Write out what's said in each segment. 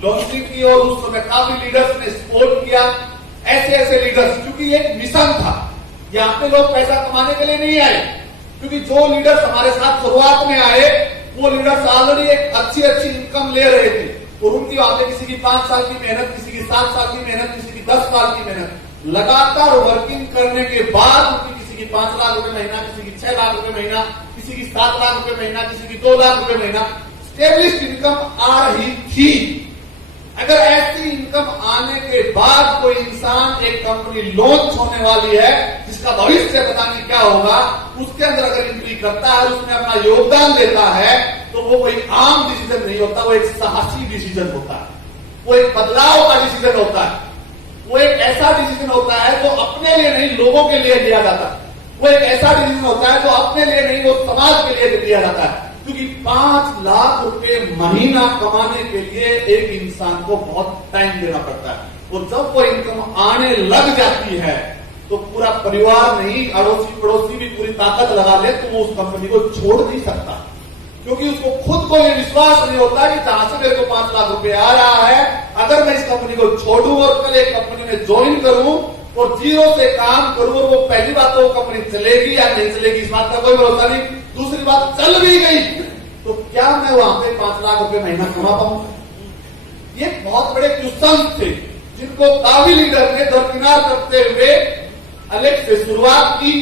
Launching की और उस समय काफी लीडर्स ने सपोर्ट किया। ऐसे ऐसे लीडर्स, क्योंकि एक मिशन था, यहाँ पे लोग पैसा कमाने के लिए नहीं आए, क्योंकि जो लीडर्स हमारे साथ शुरुआत में आए वो लीडर्स ऑलरेडी एक अच्छी अच्छी इनकम ले रहे थे और उनकी बातें किसी की 5 साल की मेहनत, किसी की 7 साल की मेहनत, किसी की 10 साल की मेहनत, लगातार वर्किंग करने के बाद उनकी किसी की 5 लाख रुपए महीना, किसी की 6 लाख रुपए महीना, किसी की 7 लाख रुपए महीना, किसी की 2 लाख रुपए महीना स्टेब्लिश्ड इनकम आ रही थी। अगर ऐसी इनकम आने के बाद कोई इंसान एक कंपनी लॉन्च होने वाली है जिसका भविष्य पता नहीं क्या होगा, उसके अंदर अगर एंट्री करता है, उसमें अपना योगदान देता है, तो वो कोई आम डिसीजन नहीं होता, वो एक साहसी डिसीजन होता है, वो एक बदलाव का डिसीजन होता है, वो एक ऐसा डिसीजन होता है जो अपने लिए नहीं लोगों के लिए लिया जाता है, वो एक ऐसा डिसीजन होता है जो अपने लिए नहीं वो समाज के लिए लिया जाता है। क्योंकि 5 लाख रुपए महीना कमाने के लिए एक इंसान को बहुत टाइम देना पड़ता है और जब वो इनकम आने लग जाती है तो पूरा परिवार नहीं, अड़ोसी पड़ोसी भी पूरी ताकत लगा ले तो वो उस कंपनी को छोड़ नहीं सकता, क्योंकि उसको खुद को ये विश्वास नहीं होता कि जहां से मेरे को 5 लाख रुपए आ रहा है, अगर मैं इस कंपनी को छोड़ूं और कल एक कंपनी में ज्वाइन करूं और जीरो से काम करूं और वो पहली बात तो वो कंपनी चलेगी या नहीं चलेगी इस बात का कोई भरोसा नहीं, दूसरी बात चल भी गई तो क्या मैं वहां पे 5 लाख रुपए महीना कमा पाऊंगा? ये बहुत बड़े क्वेश्चन थे जिनको काफी लीडर ने दरकिनार करते हुए अलग से शुरुआत की।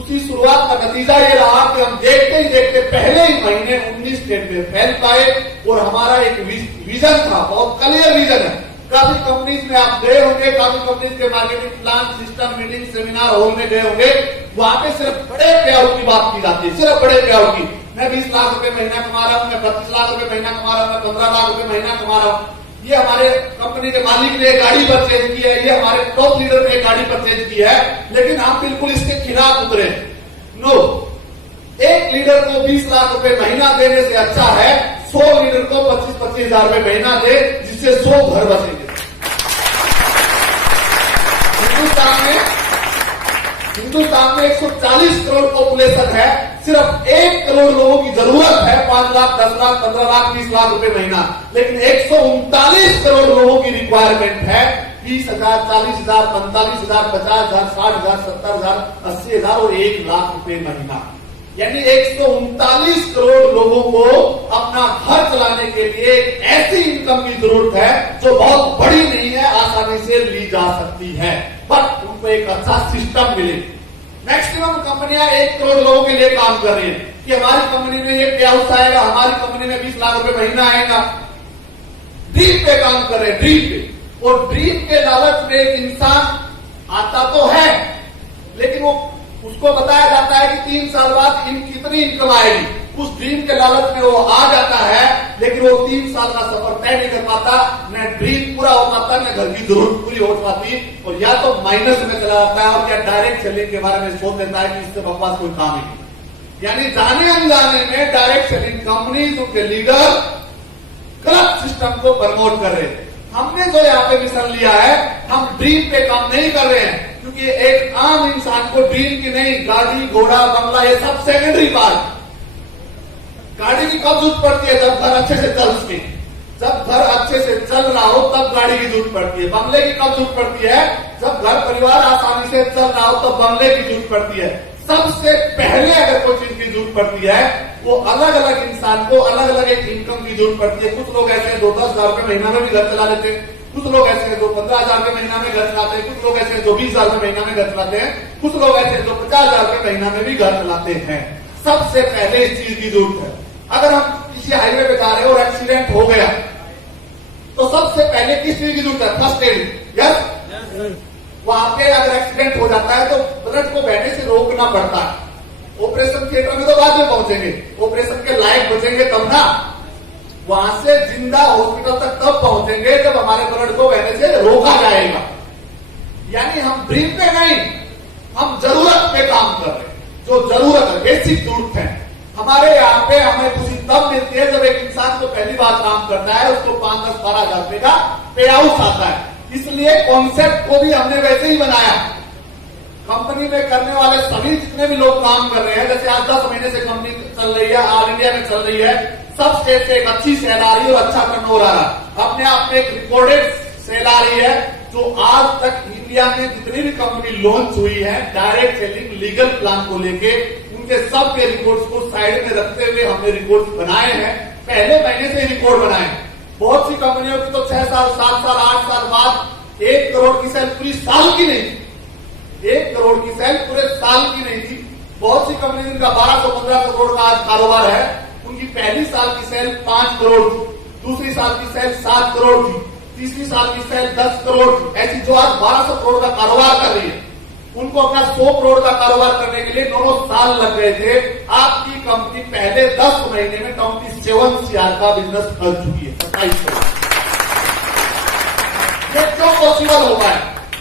उसी शुरुआत का नतीजा ये रहा कि हम देखते ही देखते पहले ही महीने 19 स्टेट में फैल पाए और हमारा एक विजन था, बहुत क्लियर विजन है। काफी कंपनीज में आप गए होंगे, काफी कंपनीज के marketing plan, system, meeting, seminar hall में गए होंगे, वहां पे सिर्फ बड़े पेआउट की बात की जाती है, सिर्फ बड़े पेआउट की। मैं 20 लाख रुपए महीना कमा रहा हूं, मैं 25 लाख रुपए महीना कमा रहा हूं, मैं 15 लाख रुपए महीना कमा रहा हूं। ये हमारे कंपनी के मालिक ने गाड़ी परचेज की है, ये हमारे टॉप लीडर ने गाड़ी परचेज की है, लेकिन हम बिल्कुल इसके खिलाफ उतरे। नो, एक लीडर को 20 लाख रुपए महीना देने से अच्छा है 100 लीडर को 25-25 हजार रुपए महीना दे, जिससे 100 घर बसेंगे। हिंदुस्तान में 140 करोड़ पॉपुलेशन है, सिर्फ 1 करोड़ लोगों की जरूरत है 5 लाख, 10 लाख, 15 लाख, 20 लाख रुपए महीना, लेकिन 139 करोड़ लोगों की रिक्वायरमेंट है 20,000, 40,000, 45,000, 50,000, 60,000, 70,000, 80,000 और 1 लाख रुपए महीना। यानी 139 करोड़ लोगों को अपना घर चलाने के लिए एक ऐसी इनकम की जरूरत है जो बहुत बड़ी नहीं है, आसानी से ली जा सकती है, बट उनको एक अच्छा सिस्टम मिले। मैक्सिमम कंपनियां 1 करोड़ लोगों के लिए काम कर रही है कि हमारी कंपनी में ये पे आउट आएगा, हमारी कंपनी में 20 लाख रुपए महीना आएगा। ड्रीम पे काम कर रहे हैं, ड्रीम पे, और ड्रीम के लालच में एक इंसान आता तो है, लेकिन वो उसको बताया जाता है कि 3 साल बाद कितनी इनकम आएगी, उस ड्रीम के लालच में वो आ जाता है, लेकिन वो 3 साल का सफर तय नहीं कर पाता, न ड्रीम पूरा हो पाता, न घर की जरूरत पूरी हो पाती, और या तो माइनस में चला जाता है और या डायरेक्ट सेलिंग के बारे में सोच देता है कि इससे बकवास कोई काम ही नहीं। यानी जाने अनजाने में डायरेक्ट सेलिंग कंपनीज, उनके लीडर गलत सिस्टम को प्रमोट कर रहे हैं। हमने जो यहाँ पे मिशन लिया है, हम ड्रीम पे काम नहीं कर रहे हैं, क्योंकि एक आम इंसान को ड्रीम की नहीं, गाड़ी, घोड़ा, बंगला, ये सब सेकेंडरी बात। गाड़ी की कब जरूरत पड़ती है? जब घर अच्छे से चल सके, जब घर अच्छे से चल रहा हो तब गाड़ी की जरूरत पड़ती है। बंगले की कब जरूरत पड़ती है? जब घर परिवार आसानी से चल रहा हो तब बंगले की जरूरत पड़ती है। सबसे पहले अगर कोई चीज की जरूरत पड़ती है, वो अलग अलग इंसान को अलग अलग एक इनकम की जरूरत पड़ती है। कुछ लोग ऐसे हैं 2-10 हजार रुपए महीना में भी घर चला लेते हैं, कुछ लोग ऐसे हैं जो 15 हजार के महीना में घर चलाते हैं, कुछ लोग ऐसे हैं जो 20 हजार के महीना में घर चलाते हैं, कुछ लोग ऐसे हैं जो 50 हजार के महीना में भी घर चलाते हैं। सबसे पहले इस चीज की जरूरत है। अगर हम किसी हाईवे पे जा रहे हैं और एक्सीडेंट हो गया तो सबसे पहले किस चीज की जरूरत है? First aid. यस, वहां पे अगर एक्सीडेंट हो जाता है तो ब्लड को बहने से रोकना पड़ता है। ऑपरेशन थिएटर में तो बाद में पहुंचेंगे, ऑपरेशन के लायक बचेंगे तब ना। वहां से जिंदा हॉस्पिटल तक तब पहुंचेंगे जब हमारे ब्लड को बहने से रोका जाएगा। यानी हम ड्रीम पे नहीं, हम जरूरत पे काम कर रहे हैं। जो जरूरत है, बेसिक जरूरत है, हमारे यहाँ पे हमें खुशी तब मिलती है जब एक इंसान को पहली बार काम करना है, उसको 5-10-12 हजार रुपए का पे आउट आता है। इसलिए कॉन्सेप्ट को भी हमने वैसे ही बनाया। कंपनी में करने वाले सभी जितने भी लोग काम कर रहे हैं, जैसे आज 10 महीने से कंपनी चल रही है, ऑल इंडिया में चल रही है, सब स्टेट से एक अच्छी सेल आ रही है और अच्छा टर्नओवर आ रहा। अपने आप में एक रिकॉर्डेड सेल आ रही है, जो आज तक इंडिया में जितनी भी कंपनी लॉन्च हुई है डायरेक्ट सेलिंग लीगल प्लान को लेके, उनके सब के रिकॉर्ड्स को साइड में रखते हुए हमने रिकॉर्ड्स बनाए हैं। पहले महीने से रिकॉर्ड बनाए। बहुत सी कंपनियों की तो 6 साल 7 साल 8 साल बाद 1 करोड़ की सेल पूरी साल की नहीं थी, 1 करोड़ की सेल पूरे साल की नहीं थी। बहुत सी कंपनी जिनका 1200-1500 करोड़ का आज कारोबार है, उनकी पहली साल की सेल 5 करोड़ थी, दूसरी साल की सेल 7 करोड़ थी, तीसरी साल की सेल 10 करोड़ थी। ऐसी जो आज 1200 करोड़ का कारोबार कर रही है, उनको अपना 100 करोड़ का कारोबार करने के लिए 9 साल लग गए थे। आपकी कंपनी पहले 10 महीने में 27 CR का बिजनेस कर चुकी है, 27 करोड़। ये क्यों पॉसिबल हो पाया?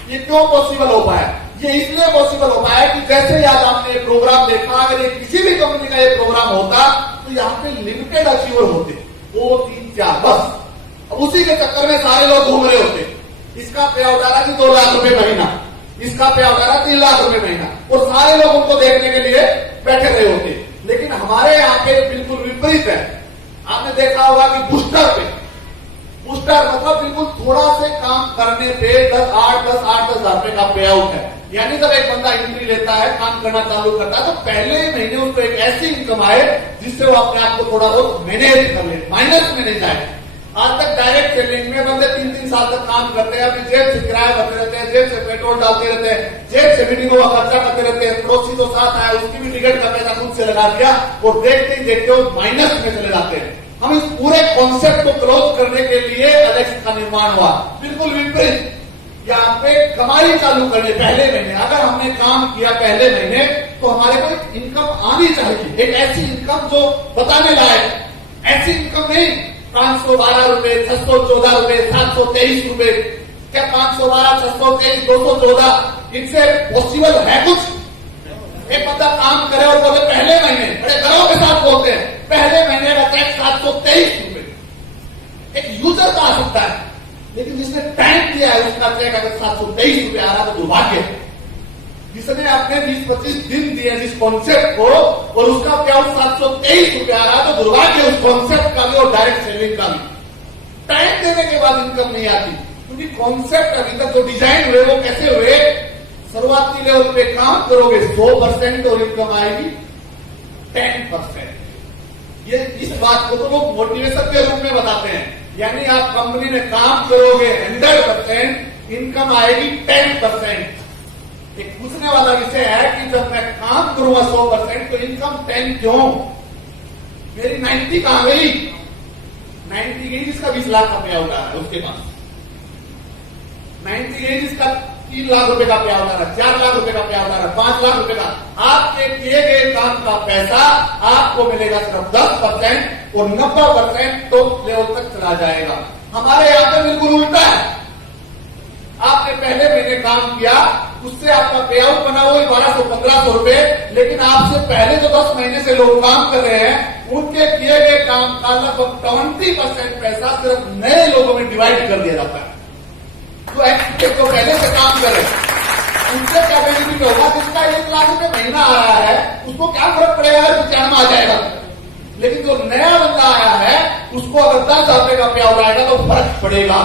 ये क्यों पॉसिबल हो पाया? ये इसलिए पॉसिबल हो पाया कि जैसे आज आपने ये प्रोग्राम देखा, अगर ये किसी भी कंपनी का ये प्रोग्राम होता तो यहाँ पे लिमिटेड अचीवर होते, 2 3 4 बस। अब उसी के चक्कर में सारे लोग घूम रहे होते। इसका पे आउट आ रहा कि 2 लाख रुपए महीना, इसका पे आउट आ रहा 3 लाख रुपए महीना, और सारे लोग उनको देखने के लिए बैठे रहे होते। लेकिन हमारे यहाँ पे बिल्कुल विपरीत है। आपने देखा होगा कि बूस्टर मतलब बिल्कुल थोड़ा से काम करने पे 10-8 हजार रुपए का पे आउट है। यानी जब एक बंदा एंट्री लेता है, काम करना चालू करता है, तो पहले ही महीने उसको एक ऐसी इनकम आए जिससे वो अपने आप को थोड़ा बहुत मैनेज कर ले, माइनस में नहीं जाए। आज तक डायरेक्ट सेलिंग में बंदे 3-3 साल तक काम करते हैं, अपनी जेब से किराया भरते रहते हैं, जेब से पेट्रोल डालते रहते हैं, जेब से मीटिंगों का खर्चा करते रहते हैं। पड़ोसी तो साथ आया, उसकी भी टिकट का पैसा खुद से लगा दिया, और देखते ही देखते वो माइनस में चले जाते हैं। हम इस पूरे कॉन्सेप्ट को क्लोज करने के लिए एलेक्स का निर्माण हुआ। बिल्कुल विपरीत, यहाँ पे कमाई चालू करने पहले महीने, अगर हमने काम किया पहले महीने, तो हमारे को इनकम आनी चाहिए, एक ऐसी इनकम जो बताने लायक, ऐसी इनकम नहीं 512 रुपए, 614 रुपए, 723 रुपए, क्या 512, 623, 214, इनसे पॉसिबल है कुछ? एक बंदा काम करे और बोले पहले महीने, बड़े गर्व के साथ बोलते हैं पहले महीने का टैक्स 723 रुपए। एक यूजर का आ सकता है, लेकिन जिसने टाइम दिया है उसका चेक अगर 723 रुपए आ रहा तो दुर्भाग्य है। जिसने अपने 20-25 दिन दिए जिस कॉन्सेप्ट को, और उसका पे आउट 723 रुपए आ रहा तो दुर्भाग्य उस कॉन्सेप्ट का भी और डायरेक्ट सेलिंग का भी। टाइम देने के बाद इनकम नहीं आती, क्योंकि कॉन्सेप्ट अभी तक जो डिजाइन हुए वो कैसे हुए? शुरुआती लेवल पे काम करोगे 100% और इनकम आएगी 10%। ये इस बात को तो लोग मोटिवेशन के रूप में बताते हैं, यानी आप कंपनी में काम करोगे 100%, इनकम आएगी 10%। एक पूछने वाला विषय है कि जब मैं काम करूंगा 100% तो इनकम 10 क्यों? मेरी 90 कहां गई? 90 गई जिसका 20 लाख का पे आउट आ रहा है उसके पास, 90 गई जिसका 3 लाख रुपए का पे आउट आ रहा है, 4 लाख रुपए का पे आउट आ रहा है, 5 लाख रुपए का। आपके किए गए काम का पैसा आपको मिलेगा सिर्फ 10%, और 90% टॉप लेवल तक चला जाएगा। हमारे यहाँ पे बिल्कुल उल्टा है। आपने पहले महीने काम किया, उससे आपका पे आउट बना हुआ 1200-1500 रुपए, लेकिन आपसे पहले जो 10 महीने से लोग काम कर रहे हैं, उनके किए गए काम का लगभग 20% पैसा सिर्फ नए लोगों में डिवाइड कर दिया जाता है। जो पहले से काम कर रहे हैं उनसे क्या बेनिफिट होगा? जिसका 1 लाख रुपए महीना आ रहा है उसको क्या फर्क पड़ेगा? रिटर्न आ जाएगा। लेकिन जो नया बंदा आया है उसको अगर 10,000 रुपए का पे आउट आएगा तो फर्क पड़ेगा,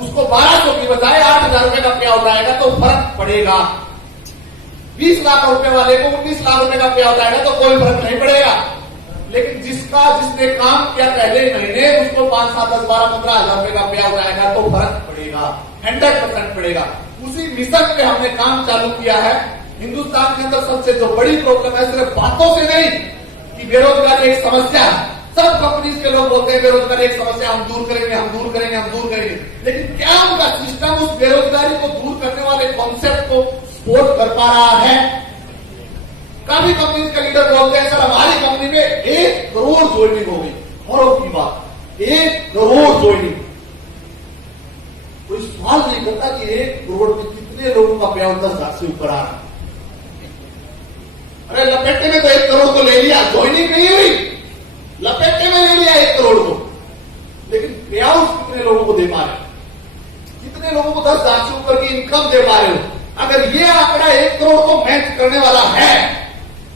उसको 1200 की बजाय 8,000 रुपए का पे आउट आएगा तो फर्क पड़ेगा। 20 लाख रुपए वाले को 19 लाख रुपए का पे आउट आएगा तो कोई फर्क नहीं पड़ेगा। लेकिन जिसने काम किया पहले महीने, उसको 5, 7, 10, 12, 15 हजार रुपए का पे आउट आएगा तो फर्क पड़ेगा, 100% पड़ेगा। उसी मिशन पे हमने काम चालू किया है। हिंदुस्तान के अंदर सबसे जो बड़ी प्रॉब्लम है, सिर्फ बातों से नहीं कि बेरोजगारी एक समस्या है। सब कंपनीज के लोग बोलते हैं बेरोजगारी एक समस्या, हम दूर करेंगे, हम दूर करेंगे, हम दूर करेंगे। लेकिन क्या उनका सिस्टम उस बेरोजगारी को दूर करने वाले कॉन्सेप्ट को सपोर्ट कर पा रहा है? काफी कंपनी के लीडर बोलते हैं सर हमारी कंपनी में 1 करोड़ ज्वाइनिंग हो गई, और की बात 1 करोड़ ज्वाइनिंग। कोई सवाल नहीं करता कि 1 करोड़ में कितने लोगों का पे आउट 10,000 से ऊपर आ रहा है। अरे लपेटे में तो 1 करोड़ को ले लिया, ज्वाइनिंग नहीं हुई, लपेटे में ले लिया 1 करोड़ को, लेकिन पे आउट कितने लोगों को दे पा रहे हो? कितने लोगों को 10,000 से ऊपर की इनकम दे पा रहे हो? अगर ये आंकड़ा 1 करोड़ को मैच करने वाला है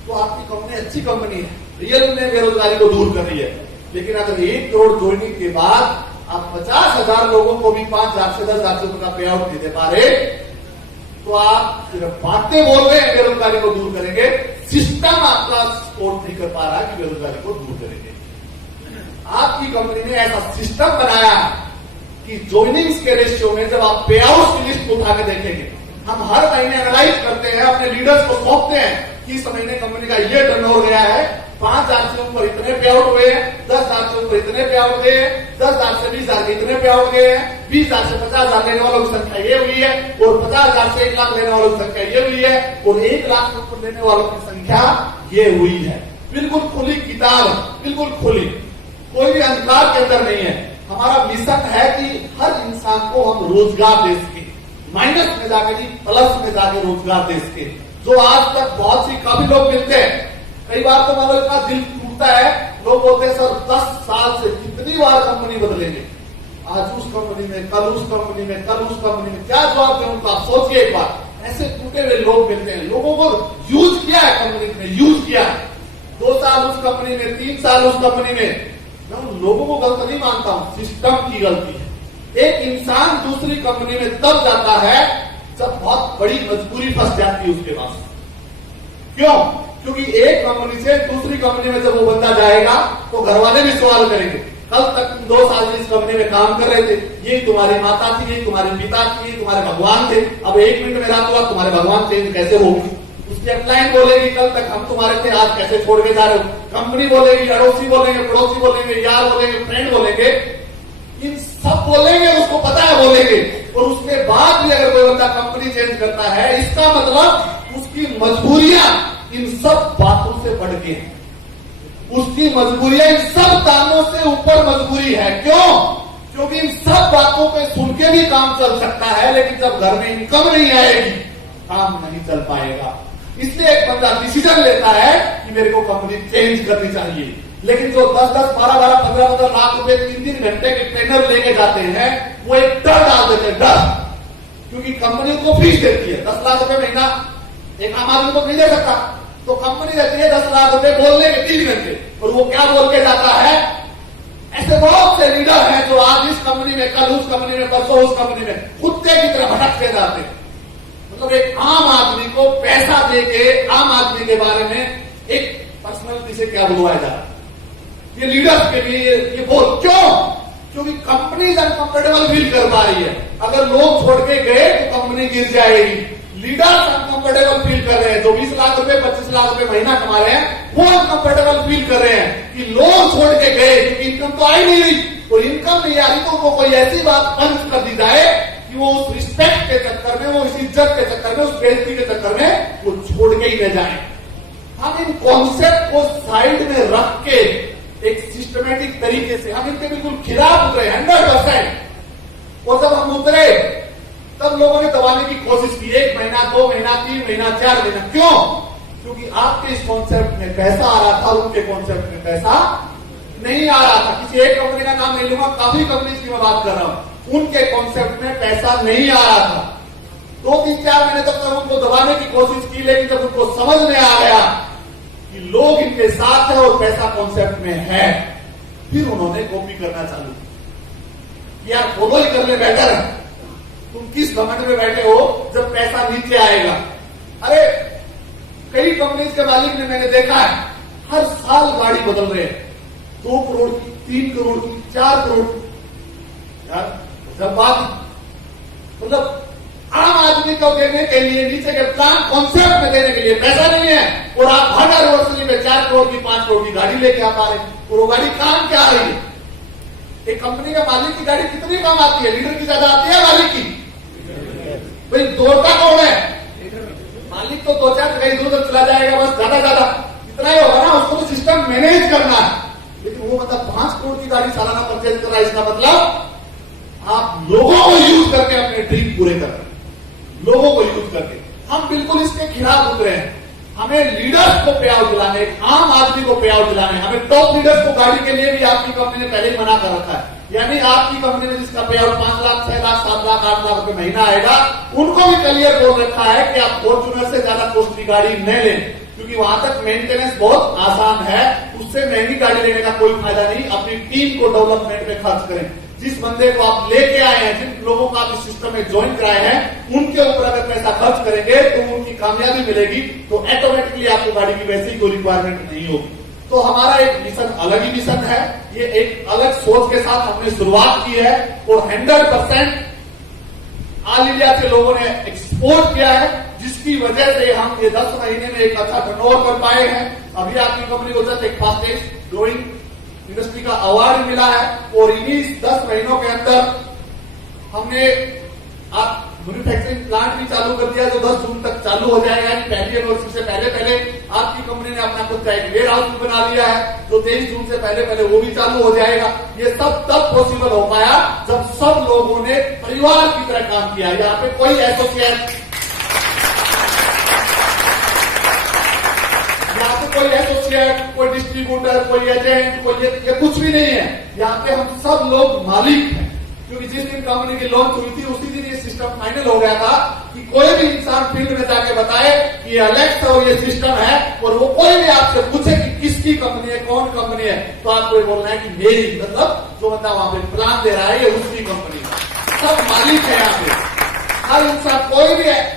तो आपकी कंपनी अच्छी कंपनी है, रियल में बेरोजगारी को दूर कर रही है। लेकिन अगर 1 करोड़ ज्वाइनिंग के बाद आप 50,000 लोगों को भी 5 लाख से 10 लाख रुपए का पे आउट नहीं दे पा रहे, तो आप सिर्फ बातें बोल रहे हैं बेरोजगारी को दूर करेंगे, सिस्टम आपका सपोर्ट नहीं कर पा रहा कि बेरोजगारी को दूर करेंगे। आपकी कंपनी ने ऐसा सिस्टम बनाया कि ज्वाइनिंग्स के रेशियो में जब आप पे आउट की लिस्ट उठा के देखेंगे, हम हर महीने एनालाइज करते हैं, अपने लीडर्स को सौंपते हैं कि इस महीने कंपनी का ये टर्नओवर गया है, 5 लाख से ऊपर इतने पे आउट हुए हैं, 10 लाख से ऊपर इतने पे आउट गए हैं, 10 लाख से 20 लाख इतने पे आउट गए हैं, 20 लाख से 50 लाख लेने वालों की संख्या ये हुई है, और 50 लाख से 1 लाख लेने वालों की संख्या ये हुई है, और 1 लाख से ऊपर लेने वालों की संख्या ये हुई है। बिल्कुल खुली किताब, बिल्कुल खुली, कोई भी अंधकार के अंदर नहीं है। हमारा मिशन है कि हर इंसान को हम रोजगार दे सके, माइनस में जाकर प्लस में जाके रोजगार दे सके। जो आज तक बहुत सी काफी लोग मिलते हैं, कई बार तो मतलब इतना दिल टूटता है, लोग बोलते हैं सर 10 साल से कितनी बार कंपनी बदलेंगे, आज उस कंपनी में, कल उस कंपनी में, कल उस कंपनी में, क्या जवाब दें उनको? आप सोचिए एक बार, ऐसे टूटे हुए लोग मिलते हैं। लोगों को यूज किया है कंपनी ने, यूज किया है, 2 साल उस कंपनी में, 3 साल उस कंपनी में। मैं उन लोगों को गलत नहीं मानता हूं, सिस्टम की गलती है। एक इंसान दूसरी कंपनी में तब जाता है जब बहुत बड़ी मजबूरी फंस जाती है उसके पास। क्यों? क्योंकि एक कंपनी से दूसरी कंपनी में जब वो बंदा जाएगा तो घर वाले भी सवाल करेंगे, कल तक तुम 2 साल इस कंपनी में काम कर रहे थे, ये तुम्हारी माता थी, ये तुम्हारे पिता थी, ये तुम्हारे भगवान थे, अब 1 मिनट में रात हुआ तुम्हारे भगवान चेंज कैसे होगी? उसकी अपलाइन बोलेगी कल तक हम तुम्हारे थे, आज कैसे छोड़ के जा रहे हो? कंपनी बोलेगी, अड़ोसी बोलेंगे, पड़ोसी बोलेंगे, यार बोलेंगे, फ्रेंड बोलेंगे, इन सब बोलेंगे, उसको पता है बोलेंगे। और उसके बाद भी अगर कोई बंदा कंपनी चेंज करता है, इसका मतलब उसकी मजबूरियां इन सब बातों से बढ़ के हैं, उसकी मजबूरियां इन सब तानों से ऊपर मजबूरी है। क्यों? क्योंकि इन सब बातों पे सुन के भी काम चल सकता है, लेकिन जब घर में इनकम नहीं आएगी काम नहीं चल पाएगा। इसलिए एक बंदा डिसीजन लेता है कि मेरे को कंपनी चेंज करनी चाहिए। लेकिन जो 10-10, 12-12, 15-15 लाख रुपए 3-3 घंटे के ट्रेनर लेके जाते हैं, वो एक डर डाल देते हैं, डर, क्योंकि कंपनी उनको फीस देती है 10 लाख रुपए महीना, एक आम आदमी को नहीं दे सकता, तो कंपनी देती है 10 लाख रुपए बोलने के 3 घंटे, और वो क्या बोल के जाता है? ऐसे बहुत से लीडर हैं जो आज इस कंपनी में, कल उस कंपनी में, परसों उस कंपनी में कुत्ते की तरह भटकते जाते हैं। मतलब एक आम आदमी को पैसा देके आम आदमी के बारे में एक पर्सनलिटी से क्या बुलवाया जा रहा है? ये लीडर्स के लिए ये बोल क्यों? क्योंकि कंपनी अनकंफर्टेबल फील कर पा रही है। अगर लोग छोड़ के गए तो कंपनी गिर जाएगी। लीडर्स अनकंफर्टेबल फील कर रहे हैं, जो 20 लाख रुपए 25 लाख रुपए महीना कमा रहे हैं, वो अनकंफर्टेबल फील कर रहे हैं कि लोग छोड़ के गए, क्योंकि इनकम तो आई नहीं रही, और इनकम नहीं आ रही तो उनको कोई ऐसी बात पंच कर दी जाए कि वो उस रिस्पेक्ट के चक्कर में, वो इस इज्जत के चक्कर में, उस बेइज्जती के चक्कर में वो छोड़ के ही न जाए। हम इन कॉन्सेप्ट को साइड में रख के एक सिस्टमेटिक तरीके से हम इनके बिल्कुल खिलाफ उतरे 100%। और जब हम उतरे तब लोगों ने दबाने की कोशिश की, 1 महीना, 2 महीना, 3 महीना, 4 महीना। क्यों? क्योंकि आपके इस कॉन्सेप्ट में पैसा आ रहा था, उनके कॉन्सेप्ट में पैसा नहीं आ रहा था। किसी एक कंपनी का नाम नहीं लूंगा, काफी कंपनी की मैं बात कर रहा हूं, उनके कॉन्सेप्ट में पैसा नहीं आ रहा था। 2-3-4 महीने तक तो उनको दबाने की कोशिश की, लेकिन जब उनको समझ में आ गया कि लोग इनके साथ है और पैसा कॉन्सेप्ट में है, फिर उन्होंने कॉपी करना चालू किया। यार फॉलो ही कर ले, बेटर है। तुम किस घमंड में बैठे हो जब पैसा नीचे आएगा? अरे कई कंपनीज के मालिक ने मैंने देखा है, हर साल गाड़ी बदल रहे हैं, 2 करोड़ की, 3 करोड़ की, 4 करोड़ की। यार जब बात मतलब आम आदमी को देने के लिए, नीचे के प्लान कॉन्सेप्ट में देने के लिए पैसा नहीं है, और आप हर एनिवर्सरी में 4 करोड़ की, 5 करोड़ की गाड़ी लेके आ पा रहे हैं, और वो गाड़ी काम क्या आ रही है? एक कंपनी का मालिक की गाड़ी कितनी काम आती है? लीडर की ज्यादा आती है मालिक की? भाई दौड़ता कौन है? मालिक तो 2-4 जगह इधर चला जाएगा, बस ज्यादा इतना ही होगा ना, उसको तो सिस्टम मैनेज करना है। लेकिन वो मतलब 5 करोड़ की गाड़ी सालाना परचेज कर रहा है, इसका मतलब आप लोगों को यूज करके अपने ड्रीम पूरे कर रहे हैं, लोगों को यूज करके। हम बिल्कुल इसके खिलाफ उतरे हैं। हमें लीडर्स को पे आउट दिलाने, आम आदमी को पे आउट दिलाने, हमें टॉप लीडर्स को गाड़ी के लिए भी आपकी कंपनी ने पहले ही मना कर रखा है। यानी आपकी कंपनी में जिसका पे आउट 5 लाख, 6 लाख, 7 लाख, 8 लाख रुपए महीना आएगा, उनको भी क्लियर बोल रखा है कि आप फॉर्च्यूनर से ज्यादा कॉस्टली गाड़ी न लें, क्योंकि वहां तक मेंटेनेंस बहुत आसान है, उससे महंगी गाड़ी लेने का कोई फायदा नहीं। अपनी टीम को डेवलपमेंट में खर्च करें। जिस बंदे को आप लेके आए हैं, जिन लोगों को आप इस सिस्टम में ज्वाइन कराए हैं, उनके ऊपर अगर पैसा खर्च करेंगे तो उनकी कामयाबी मिलेगी, तो ऑटोमेटिकली आपको गाड़ी की वैसे ही कोई रिक्वायरमेंट नहीं होगी। तो हमारा एक मिशन अलग ही मिशन है। ये एक अलग सोच के साथ हमने शुरुआत की है और 100% ऑल इंडिया के लोगों ने एक्सपोर्ट किया है, जिसकी वजह से हम ये 10 महीने में एक अच्छा टर्नओवर कर पाए हैं। अभी आपकी कंपनी को जस्ट एक फास्टेस्ट ग्रोइंग इंडस्ट्री का अवार्ड मिला है और इन्हीं 10 महीनों के अंदर हमने आप मैन्युफैक्चरिंग प्लांट भी चालू कर दिया, जो 10 जून तक चालू हो जाएगा। पहली एनिवर्सरी से पहले आपकी कंपनी ने अपना खुद का एक वेयर हाउस भी बना लिया है, जो 23 जून से पहले वो भी चालू हो जाएगा। ये सब तब पॉसिबल हो पाया जब सब लोगों ने परिवार की तरह काम किया। यहाँ पे कोई एसोसिएट, कोई डिस्ट्रीब्यूटर, कोई एजेंट, कोई ये कुछ भी नहीं है। यहाँ पे हम सब लोग मालिक हैं, क्योंकि जिस दिन कंपनी की लॉन्च हुई थी उसी दिन ये सिस्टम फाइनल हो गया था कि कोई भी इंसान फील्ड में जाके बताए कि ये एलेक्स और ये सिस्टम है, और वो कोई भी आपसे पूछे कि किसकी कंपनी है, कौन कंपनी है, तो आपको ये बोलना है कि मेरी, मतलब जो बंदा वहां पे प्लान दे रहा है ये उसकी कंपनी है। सब मालिक है यहाँ पे, हर इंसान,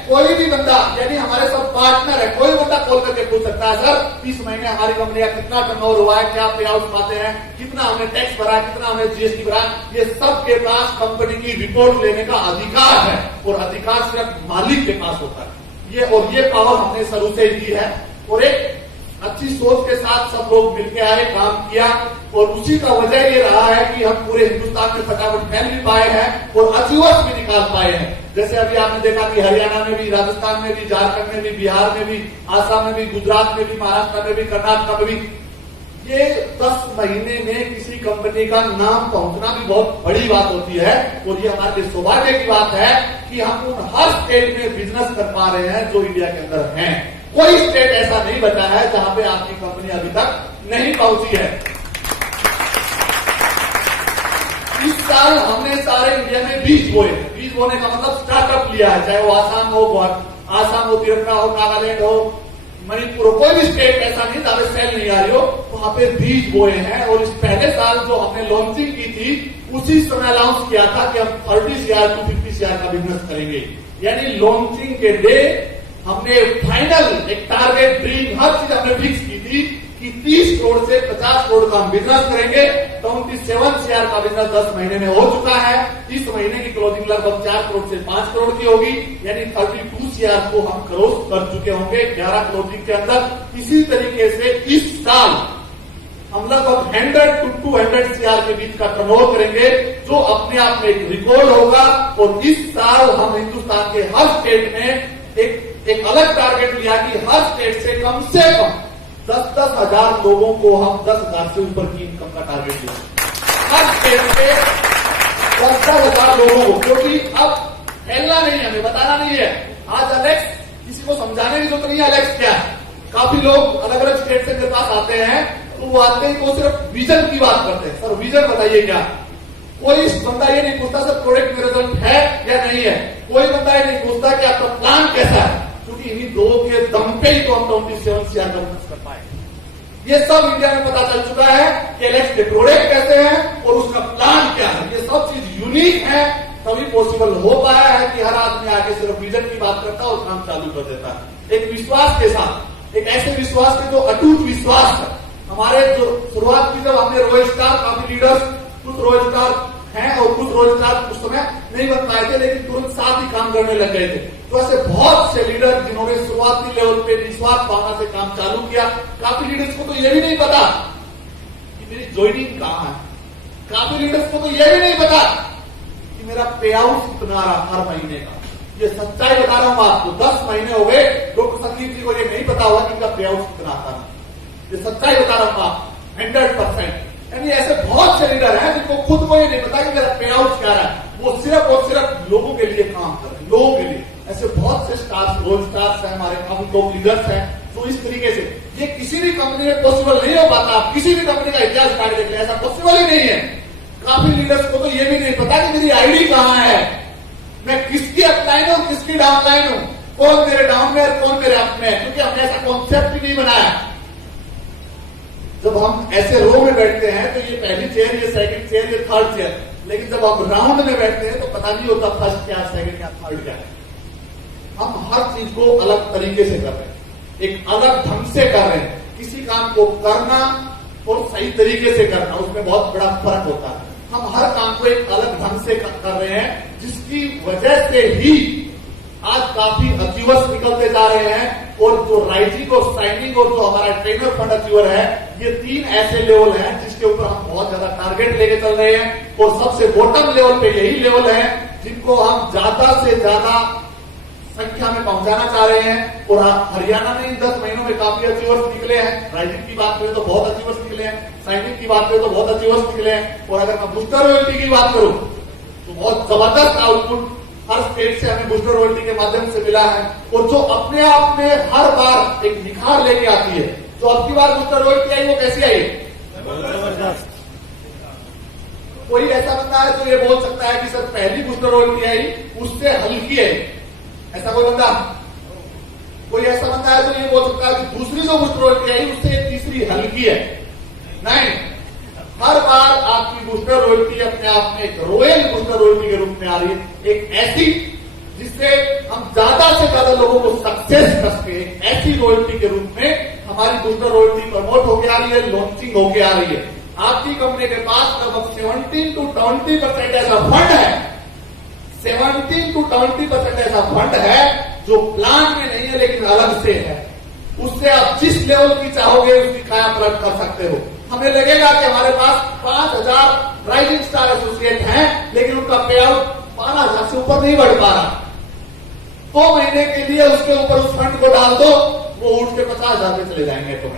कोई भी बंदा, यानी हमारे सब पार्टनर है। कोई बंदा कॉल करके पूछ सकता है, सर इस महीने हमारी कंपनी का कितना टर्नओवर हुआ है, क्या पे आउट पाते हैं, कितना हमने टैक्स भरा, कितना हमने जीएसटी भरा। ये सब के पास कंपनी की रिपोर्ट लेने का अधिकार है, और अधिकार सिर्फ मालिक के पास होता है। ये पावर हमने शुरू से ही दी है, और एक अच्छी सोच के साथ सब लोग मिलकर आए, काम किया, और उसी का वजह ये रहा है कि हम पूरे हिंदुस्तान में फटाफट फैल भी पाए हैं और अचीवर्स भी निकाल पाए हैं। जैसे अभी आपने देखा कि हरियाणा में भी, राजस्थान में भी, झारखंड में भी, बिहार में भी, आसाम में भी, गुजरात में भी, महाराष्ट्र में भी, कर्नाटक में भी, ये 10 महीने में किसी कंपनी का नाम पहुंचना भी बहुत बड़ी बात होती है। और ये हमारे लिए सौभाग्य की बात है कि हम उन हर स्टेट में बिजनेस कर पा रहे हैं जो इंडिया के अंदर हैं। कोई स्टेट ऐसा नहीं बचा है जहां पे आपकी कंपनी अभी तक नहीं पहुंची है। इस साल हमने सारे इंडिया में बीज बोए। बीज बोने का मतलब स्टार्टअप लिया है, चाहे वो आसाम हो, त्रिपुरा हो, नागालैंड हो, मणिपुर हो, कोई भी स्टेट ऐसा नहीं जहां सेल नहीं आ रही हो, वहां पे बीज बोए हैं। और इस पहले साल जो हमने लॉन्चिंग की थी, उसी समय अनाउंस किया था कि हम 30 CR to 50 CR का बिजनेस करेंगे। यानी लॉन्चिंग के डे हमने फाइनल एक टारगेट, ड्रीम, हर चीज हमने फिक्स की थी कि 30 करोड़ से 50 करोड़ का हम बिजनेस करेंगे। 27 CR का बिजनेस 10 महीने में हो चुका है। इस महीने की क्लोजिंग लगभग 4 करोड़ से 5 करोड़ की होगी, यानी 32 CR को हम क्रॉस कर चुके होंगे 11 क्लोजिंग के अंदर। इसी तरीके से इस साल हम लगभग 100 to 200 CR के बीच का टर्नओवर करेंगे, जो अपने आप में एक रिकॉर्ड होगा। और इस साल हम हिंदुस्तान के हर स्टेट में एक अलग टारगेट लिया कि हर स्टेट से कम 10-10 हजार लोगों को हम 10,000 से ऊपर की इनकम का टारगेट लिया। हर स्टेट से 10-10 हजार लोगों को, क्योंकि अब फैलना नहीं है, हमें बताना नहीं है। आज अलेक्स किसी को समझाने की जरूरत नहीं है अलेक्स क्या है। काफी लोग अलग अलग स्टेट से मेरे पास आते हैं, तो वो आते ही वो सिर्फ विजन की बात करते हैं। सर विजन बताइए क्या। कोई बंदा ये नहीं पूछता सर प्रोडक्ट में रिजल्ट है या नहीं है। कोई बंदा ये नहीं पूछता कि आपका प्लान कैसा है, क्योंकि इन्हीं दो के दम पे ही तो हम 27 CR का बिजनेस कर पाए। ये सब इंडिया में पता चल चुका है कि एलेक्स के प्रोडक्ट कैसे हैं और उसका प्लान क्या है। ये सब चीज यूनिक है, तभी पॉसिबल हो पाया है कि हर आदमी आके सिर्फ विजन की बात करता है और काम चालू कर देता है। एक विश्वास के साथ, एक ऐसे विश्वास के जो अटूट विश्वास है। हमारे जो शुरुआत की जब हमने रोयल स्टार, काफी लीडर्स कुछ रोयल स्टार हैं और कुछ रोयल स्टार उस समय नहीं बन पाए थे, लेकिन तुरंत साथ ही काम करने लग गए थे। तो ऐसे बहुत से लीडर जिन्होंने शुरुआती लेवल पे निस्वार्थ भावना से काम चालू किया। काफी लीडर्स को तो यह भी नहीं पता कि मेरी ज्वाइनिंग कहाँ है। काफी लीडर्स को तो यह भी नहीं पता कि मेरा पे आउट कितना रहा हर महीने का। ये सच्चाई बता रहा हूं आपको। 10 महीने हो गए, डॉक्टर संदीप जी को ये नहीं पता होगा कि इनका पे आउट कितना आता है। ये सच्चाई बता रहा हूं आप 100%। यानी ऐसे बहुत से लीडर हैं जिनको खुद को ये नहीं पता कि मेरा पे आउट क्या रहा है। वो सिर्फ और सिर्फ लोगों के लिए काम कर रहे हैं, लोगों के लिए। ऐसे बहुत से स्टार्स, रोल स्टार्स हैं, हमारे काफी टॉप लीडर्स हैं। तो इस तरीके से ये किसी भी कंपनी में पॉसिबल नहीं हो पाता। आप किसी भी कंपनी का इतिहास काट देख लें, ऐसा पॉसिबल ही नहीं है। काफी लीडर्स को तो ये भी नहीं पता कि मेरी आईडी कहाँ है, मैं किसकी अपलाइन हूं, किसकी डाउनलाइन हूं, कौन मेरे डाउन में और कौन मेरे अप में, क्योंकि हमने ऐसा कॉन्सेप्ट ही नहीं बनाया। जब हम ऐसे रो में बैठते हैं तो ये पहली चेयर, ये सेकंड चेयर, ये थर्ड चेयर, लेकिन जब हम राउंड में बैठते हैं तो पता नहीं होता फर्स्ट क्या, सेकंड क्या, थर्ड क्या है। हम हर चीज को अलग तरीके से कर रहे हैं, एक अलग ढंग से कर रहे हैं। किसी काम को करना और सही तरीके से करना, उसमें बहुत बड़ा फर्क होता है। हम हर काम को एक अलग ढंग से कर रहे हैं, जिसकी वजह से ही आज काफी अचीवर्स निकलते जा रहे हैं। और जो राइजिंग और शाइनिंग और जो हमारा ट्रेनर फंड अचीवर है, ये 3 ऐसे लेवल हैं जिसके ऊपर हम बहुत ज्यादा टारगेट लेके चल रहे हैं। और सबसे बॉटम लेवल पे यही लेवल है जिनको हम ज्यादा से ज्यादा संख्या में पहुंचाना चाह रहे हैं। और हरियाणा में इन 10 महीनों में काफी अचीवर्स निकले हैं। राइजिंग की बात करें तो बहुत अचीवर्स निकले हैं, शाइनिंग की बात करें तो बहुत अचीवर्स निकले हैं। और अगर मैं बूस्टर रॉयल्टी की बात करूं तो बहुत जबरदस्त आउटपुट हर स्टेट से हमें बूस्टर रॉयल्टी के माध्यम से मिला है। और जो अपने आप में हर बार एक निखार लेके आती है। जो अब की बार बूस्टर रॉयल्टी आई वो कैसी आई? कोई ऐसा बंदा है जो ये बोल सकता है कि सर पहली बूस्टर रॉयल्टी आई उससे हल्की है? ऐसा कोई बंदा? कोई ऐसा बंदा है जो ये बोल सकता है कि दूसरी जो बूस्टर रॉयल्टी आई उससे तीसरी हल्की है? नहीं, हर बार आपकी बूस्टर रॉयल्टी अपने आप में एक रॉयल बूस्टर रॉयल्टी के रूप में आ रही है। एक ऐसी जिससे हम ज्यादा से ज्यादा लोगों को सक्सेस कर सके, एक ऐसी रॉयल्टी के रूप में हमारी बूस्टर रॉयल्टी प्रमोट होकर आ रही है, लॉन्चिंग होकर आ रही है। आपकी कंपनी के पास लगभग 17 to 20% ऐसा फंड है, 17 to 20% ऐसा फंड है जो प्लान में नहीं है लेकिन अलग से है। उससे आप जिस लेवल की चाहोगे उसकी काया पलट कर सकते हो। हमें लगेगा कि हमारे पास 5000 राइजिंग स्टार एसोसिएट हैं, लेकिन उनका पे आउट 12,000 से ऊपर नहीं बढ़ पा रहा। 2 महीने के लिए उसके ऊपर उस फंड को डाल दो, वो उठ के 50,000 में चले जाएंगे। तो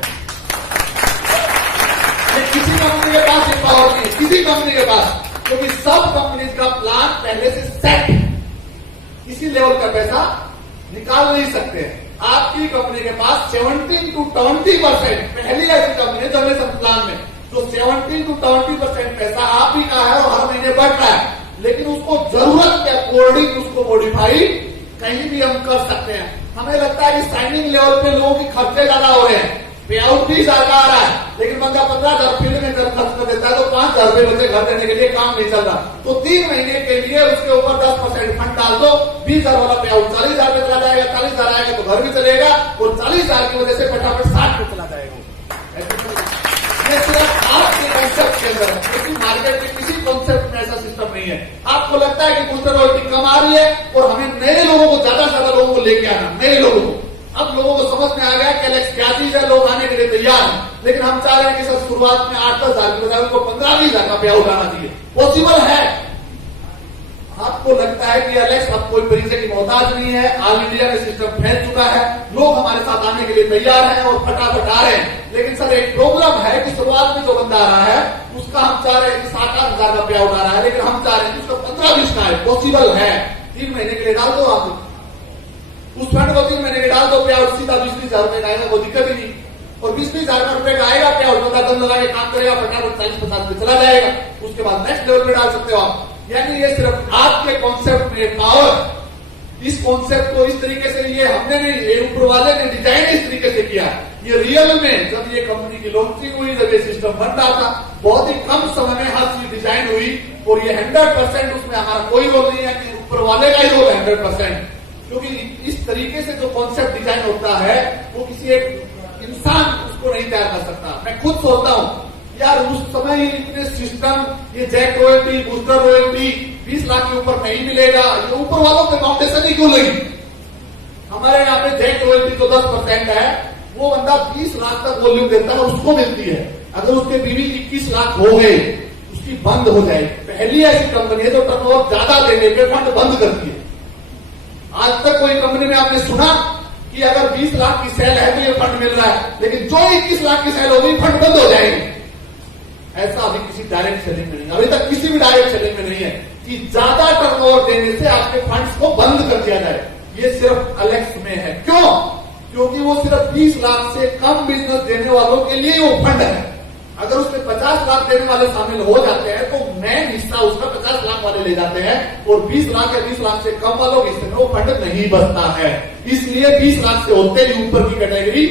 किसी कंपनी के पास ये पावर नहीं है, किसी कंपनी के पास, क्योंकि सब कंपनी का प्लान पहले से सेट, किसी लेवल का पैसा निकाल नहीं सकते हैं। आपकी कंपनी के पास 17 to 20% पहली ऐसी कंपनी है जनरेशन प्लान में जो 17 to 20% पैसा आप ही का है और हर महीने बढ़ रहा है, लेकिन उसको जरूरत के अकॉर्डिंग उसको मॉडिफाई कहीं भी हम कर सकते हैं। हमें लगता है कि साइनिंग लेवल पे लोगों के खर्चे ज्यादा हो रहे हैं, पे आउट भी ज्यादा आ रहा है, लेकिन बंदा 15,000 फील्ड में खर्च कर देता है तो 5,000 रुपए बच्चे घर देने के लिए काम नहीं चल रहा। तो 3 महीने के लिए उसके ऊपर 10% फंड डाल दो, 20,000 वाला पे आउट 40,000 में चला जाएगा, 40,000 आएगा तो घर भी चलेगा और 40,000 की वजह से फटाफट 60 में चला जाएगा। ये सिर्फ आपके कॉन्सेप्ट के अंदर है, क्योंकि मार्केट में किसी कॉन्सेप्ट में ऐसा सिस्टम नहीं है। आपको लगता है कि बूस्टर रॉयल्टी कम आ रही है और हमें नए लोगों को ज्यादा से ज्यादा लोगों को लेके आना, नए लोगों को। अब लोगों को समझ में आ गया कि एलेक्स क्या चीज है, लोग आने के लिए तैयार हैं, लेकिन हम चाह रहे हैं कि सर शुरुआत में 8-10,000 की बजाय उनको 15-20,000 का पे आउट आना चाहिए। पॉसिबल है। आपको लगता है कि एलेक्स अब कोई परिचय की मोहताज नहीं है, ऑल इंडिया में सिस्टम फैल चुका है, लोग हमारे साथ आने के लिए तैयार हैं और फटाफट आ रहे हैं। लेकिन सर एक प्रॉब्लम है कि शुरुआत में जो बंदा आ रहा है उसका हम चाह रहे हैं कि 7-8,000 का पे आउट आ रहा है, लेकिन हम चाह रहे हैं कि उसका 15-20 का है। पॉसिबल है। 3 महीने के लिए डाल दो आप उस फंड को, 3 महीने के डाल दो, पे आउट सीधा 20-20,000 रुपए का आएगा, कोई दिक्कत ही नहीं। और 20-20,000 रुपए का आएगा पे आउट, बंदा दम लगा के काम करेगा, फटाफट 40-50 पे चला जाएगा। उसके बाद नेक्स्ट लेवल पे डाल सकते हो आप। यानी ये सिर्फ आपके कॉन्सेप्ट में पावर, इस कॉन्सेप्ट को इस तरीके से ये हमने नहीं, ये ऊपर वाले ने डिजाइन इस तरीके से किया। ये रियल में जब ये कंपनी की लॉन्चिंग हुई, जब ये सिस्टम बन रहा था, बहुत ही कम समय में हर चीज डिजाइन हुई और ये 100% उसमें हमारा कोई रोल नहीं है कि ऊपर वाले का ही रोल 100%, क्योंकि इस तरीके से जो कॉन्सेप्ट डिजाइन होता है वो किसी एक इंसान उसको नहीं तैयार कर सकता। मैं खुद सोचता हूं यार उस समय ही इतने सिस्टम, ये Jack royalty, booster royalty 20 lakh के ऊपर नहीं मिलेगा, ये ऊपर वालों पे फाउंडेशन ही क्यों लगी? हमारे यहाँ पे जैक रॉयल्टी जो 10% है वो बंदा 20 लाख तक वॉल्यूम देता है, उसको मिलती है। अगर उसके बीवी 21 लाख हो गए उसकी बंद हो जाएगी। पहली ऐसी कंपनी है जो टर्नओवर ज्यादा देने पे फंड बंद करती है। आज तक कोई कंपनी में आपने सुना कि अगर 20 लाख की सेल है तो ये फंड मिल रहा है, लेकिन जो 21 लाख की सेल होगी फंड बंद हो जाएगी। ऐसा अभी किसी डायरेक्ट सेलिंग में नहीं, अभी तक किसी भी डायरेक्ट सेलिंग में नहीं है कि ज्यादा टर्नओवर देने से आपके फंड्स को बंद कर दिया जाए। ये सिर्फ एलेक्स में है। क्यों? क्योंकि वो सिर्फ 20 लाख से कम बिजनेस देने वालों के लिए वो फंड है। अगर उसमें 50 लाख देने वाले शामिल हो जाते हैं तो मेन हिस्सा उसका 50 लाख वाले ले जाते हैं और 20 लाख या 20 लाख से कम वालों के हिस्से में वो फंड नहीं बचता है। इसलिए 20 लाख से होते ही ऊपर की कैटेगरी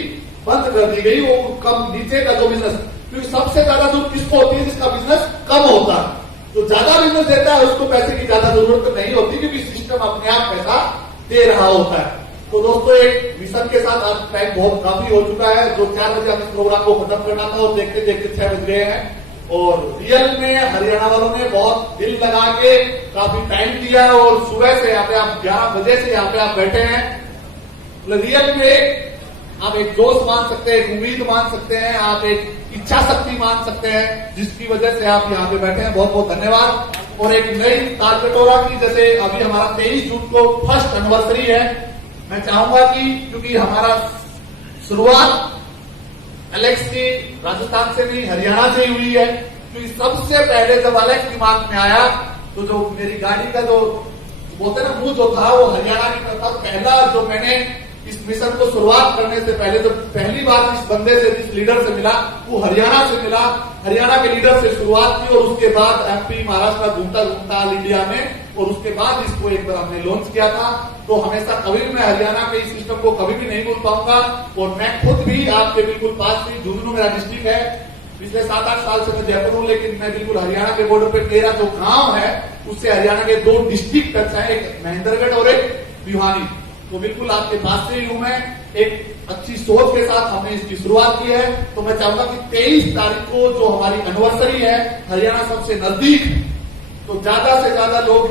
बंद कर दी गई। वो कम नीचे का जो बिजनेस क्योंकि सबसे ज्यादा जरूरत किसको होती है? जिसका बिजनेस कम होता है। जो ज्यादा बिजनेस देता है उसको पैसे की ज्यादा जरूरत नहीं होती, क्योंकि सिस्टम अपने आप पैसा दे रहा होता है। तो दोस्तों, एक मिशन के साथ आज टाइम बहुत काफी हो चुका है। जो 4 बजे हम इस प्रोग्राम को खत्म करना था और देखते देखते 6 बज गए हैं। और रियल में हरियाणा वालों ने बहुत दिल लगा के काफी टाइम दिया है और सुबह से यहाँ पे आप 11 बजे से यहाँ पे आप बैठे हैं। रियल में आप एक जोश मान सकते हैं, एक उम्मीद मान सकते हैं, आप एक इच्छा शक्ति मान सकते हैं, जिसकी वजह से आप यहाँ पे बैठे हैं। बहुत बहुत धन्यवाद। और एक नई टारगेट होगा कि जैसे अभी हमारा 23 जून को फर्स्ट एनिवर्सरी है, मैं चाहूंगा कि क्योंकि हमारा शुरुआत एलेक्स की राजस्थान से नहीं हरियाणा से ही हुई है, क्योंकि सबसे पहले जब एलेक्स दिमाग में आया तो जो मेरी गाड़ी का जो बोलते ना मुंह जो था वो हरियाणा की तरफ। पहला जो मैंने इस मिशन को शुरुआत करने से पहले जो पहली बार जिस बंदे से, जिस लीडर से मिला, वो हरियाणा से मिला। हरियाणा के लीडर से शुरुआत की और उसके बाद एमपी महाराष्ट्र घूमता घूमता ऑल इंडिया में, और उसके बाद इसको एक बार हमने लॉन्च किया था। तो हमेशा कभी भी मैं हरियाणा के इस सिस्टम को कभी भी नहीं भूल पाऊंगा। और मैं खुद भी आपके बिल्कुल पास ही झुंझुनू मेरा डिस्ट्रिक्ट है, पिछले 7-8 साल से मैं जयपुर हूं, लेकिन मैं बिल्कुल हरियाणा के बॉर्डर पे मेरा जो गांव है उससे हरियाणा के 2 डिस्ट्रिक्ट टच है, एक महेंद्रगढ़ और एक भिवानी। तो बिल्कुल आपके पास से ही हूं मैं। एक अच्छी सोच के साथ हमने इसकी शुरुआत की है। तो मैं चाहूंगा कि 23 तारीख को जो हमारी एनिवर्सरी है, हरियाणा सबसे नजदीक, तो ज्यादा से ज्यादा लोग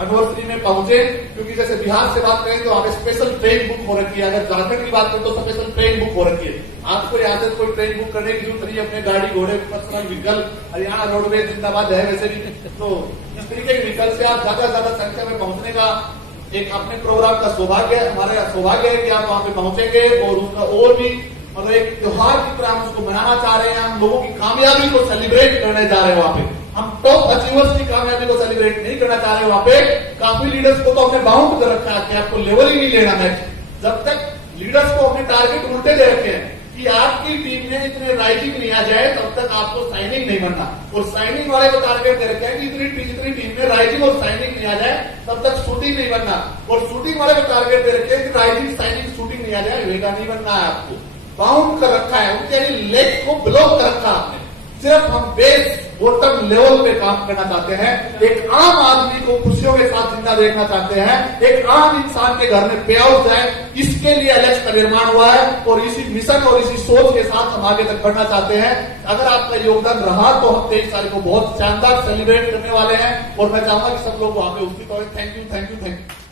एनिवर्सरी में पहुंचे। क्योंकि जैसे बिहार से बात करें तो हमें स्पेशल ट्रेन बुक हो रखी है, अगर झारखंड की बात करें तो स्पेशल ट्रेन बुक हो रखी है। आपको यहाँ से कोई ट्रेन बुक करने की जरूरत नहीं है, अपने गाड़ी घोड़े पर्सनल व्हीकल, हरियाणा रोडवेज जिंदाबाद है वैसे भी। तो इस तरीके के व्हीकल से आप ज्यादा से ज्यादा संख्या में पहुंचने का एक अपने प्रोग्राम का सौभाग्य, हमारा सौभाग्य है कि आप वहां पे पहुंचेंगे। और उसका और भी मतलब एक त्योहार की तरह हम उसको मनाना चाह रहे हैं। हम लोगों की कामयाबी को सेलिब्रेट करने जा रहे हैं वहां पे। हम टॉप अचीवर्स की कामयाबी को सेलिब्रेट नहीं करना चाह रहे वहां पे। काफी लीडर्स को तो हमने बाउंड कर रखा है कि आपको लेवल ही नहीं लेना है। जब तक लीडर्स को अपने टारगेट उल्टे दे रखे हैं कि आपकी टीम में इतने राइजिंग नहीं आ जाए, तब तक आपको साइनिंग नहीं बनना। और साइनिंग वाले को टारगेट दे रखे हैं कि इतनी टीम में राइजिंग और साइनिंग नहीं आ जाए, तब तक शूटिंग नहीं बनना। और शूटिंग वाले को टारगेट दे रखे हैं कि राइजिंग साइनिंग शूटिंग नहीं आ जाए, वेगा नहीं बनना है। आपको बाउंड कर रखा है, उनके लेग को ब्लॉक कर रखा आपने। सिर्फ हम बेस बॉटम लेवल पे काम करना चाहते हैं। एक आम आदमी को खुशियों के साथ जिंदा देखना चाहते हैं, एक आम इंसान के घर में पे आउट जाए, इसके लिए एलेक्स का निर्माण हुआ है। और इसी मिशन और इसी सोच के साथ हम आगे तक बढ़ना चाहते हैं। अगर आपका योगदान रहा तो हम 23 तारीख को बहुत शानदार सेलिब्रेट करने वाले हैं। और मैं चाहूंगा कि सब लोग वहां पे उपस्थित हो। Thank you, thank you, thank you.